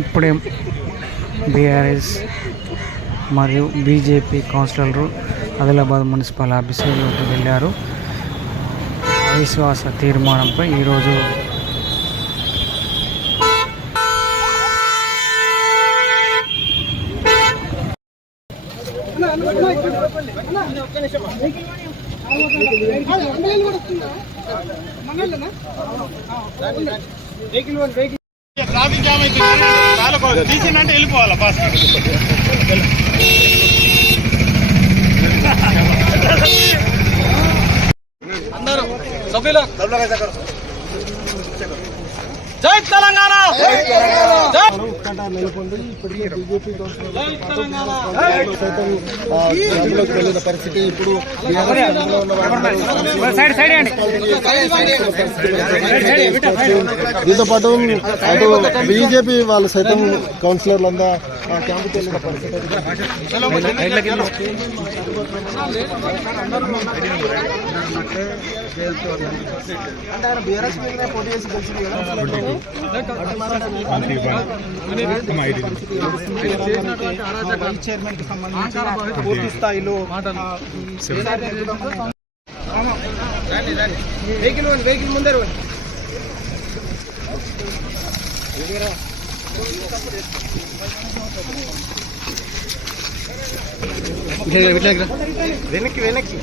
ఇప్పుడే బీఆర్ఎస్ మరియు బీజేపీ కౌన్సిలర్లు ఆదిలాబాద్ మున్సిపల్ ఆఫీసులోకి వెళ్ళారు. అవిశ్వాస తీర్మానంపై ఈరోజు ట్రాఫిక్ జామ్ అయితే తీసిందంటే వెళ్ళిపోవాలా బస్ అందరూ సభ్యులు జై తెలంగాణ. జై నెలకొంది. ఇప్పటికే బీజేపీ సైతం వెళ్ళిన పరిస్థితి ఇప్పుడు దీంతో పాటు అటు బీజేపీ వాళ్ళు సైతం కౌన్సిలర్లు అంతా ఆ క్యాంపుకి వెళ్ళిన పరిస్థితి అంటే ఆయన బీఆర్ఎస్ మీదనే పోటీ చేసి గెలిచింది కదా వైస్ చైర్మన్కి సంబంధించి పూర్తి స్థాయిలో వెహికల్ వెహికల్ ముందే వెనక్కి వెనక్కి.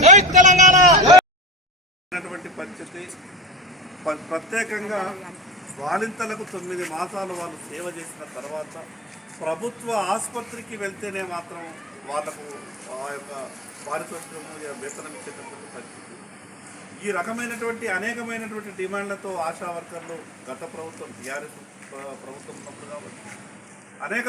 జై తెలంగాణ! పరిస్థితి ప్రత్యేకంగా బాలింతలకు తొమ్మిది మాసాలు వాళ్ళు సేవ చేసిన తర్వాత ప్రభుత్వ ఆసుపత్రికి వెళ్తేనే మాత్రం వాళ్ళకు ఆ యొక్క పారితోషికము వేతనం ఇచ్చేటటువంటి పరిస్థితి. ఈ రకమైనటువంటి అనేకమైనటువంటి డిమాండ్లతో ఆశా వర్కర్లు గత ప్రభుత్వం టీఆర్ఎస్ ప్రభుత్వం ఉన్నప్పుడు కాబట్టి అనేక